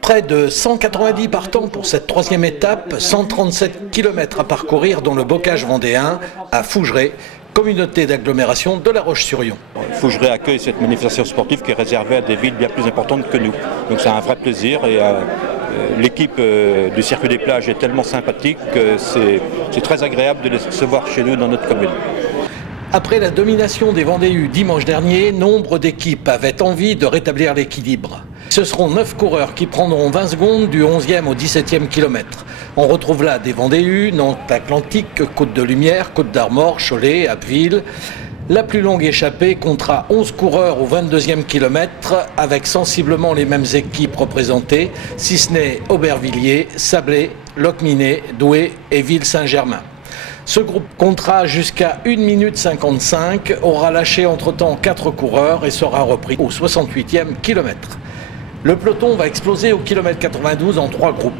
Près de 190 partants pour cette troisième étape, 137 km à parcourir dans le bocage vendéen à Fougeray, communauté d'agglomération de La Roche-sur-Yon. Fougeray accueille cette manifestation sportive qui est réservée à des villes bien plus importantes que nous. Donc c'est un vrai plaisir et l'équipe du circuit des plages est tellement sympathique que c'est très agréable de les recevoir chez nous dans notre commune. Après la domination des Vendéus dimanche dernier, nombre d'équipes avaient envie de rétablir l'équilibre. Ce seront 9 coureurs qui prendront 20 secondes du 11e au 17e kilomètre. On retrouve là des Vendéus, Nantes-Atlantique, Côte-de-Lumière, Côte-d'Armor, Cholet, Abbeville. La plus longue échappée comptera 11 coureurs au 22e kilomètre avec sensiblement les mêmes équipes représentées, si ce n'est Aubervilliers, Sablé, Locminé, Douai et Ville-Saint-Germain. Ce groupe comptera jusqu'à 1 minute 55, aura lâché entre-temps 4 coureurs et sera repris au 68e kilomètre. Le peloton va exploser au kilomètre 92 en 3 groupes.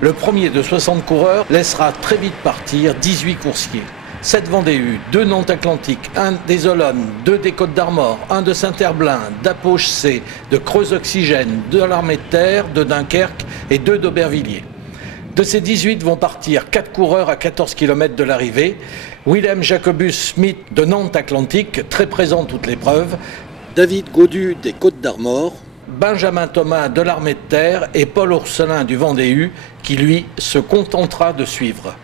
Le premier de 60 coureurs laissera très vite partir 18 coursiers. 7 Vendéus, 2 Nantes-Atlantique, 1 des Olonnes, 2 des Côtes-d'Armor, 1 de Saint-Herblain, d'Apauge-C, de Creuse-Oxygène, de l'Armée de Terre, de Dunkerque et 2 d'Aubervilliers. De ces 18 vont partir 4 coureurs à 14 km de l'arrivée. Willem Jacobus Smith de Nantes-Atlantique, très présent toute l'épreuve. David Gaudu des Côtes-d'Armor. Benjamin Thomas de l'Armée de Terre et Paul Ourselin du Vendéu qui, lui, se contentera de suivre.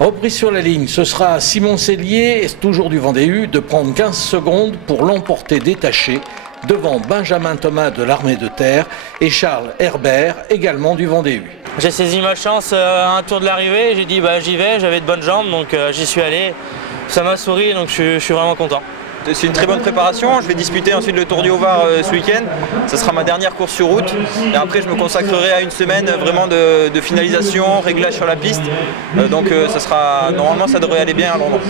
Repris sur la ligne, ce sera Simon Cellier, toujours du Vendéu, de prendre 15 secondes pour l'emporter détaché devant Benjamin Thomas de l'Armée de Terre et Charles Herbert, également du Vendéu. J'ai saisi ma chance à un tour de l'arrivée, j'ai dit j'y vais, j'avais de bonnes jambes donc j'y suis allé. Ça m'a souri donc je suis vraiment content. C'est une très bonne préparation, je vais disputer ensuite le Tour du Haut-Var ce week-end. Ce sera ma dernière course sur route et après je me consacrerai à une semaine vraiment de finalisation, réglage sur la piste. Donc normalement ça devrait aller bien à Londres.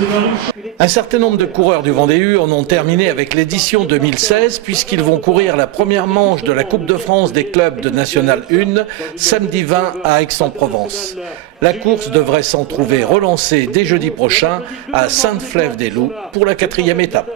Un certain nombre de coureurs du Vendéu en ont terminé avec l'édition 2016 puisqu'ils vont courir la première manche de la Coupe de France des clubs de National 1 samedi 20 à Aix-en-Provence. La course devrait s'en trouver relancée dès jeudi prochain à Sainte-Flève-des-Loups pour la 4e étape.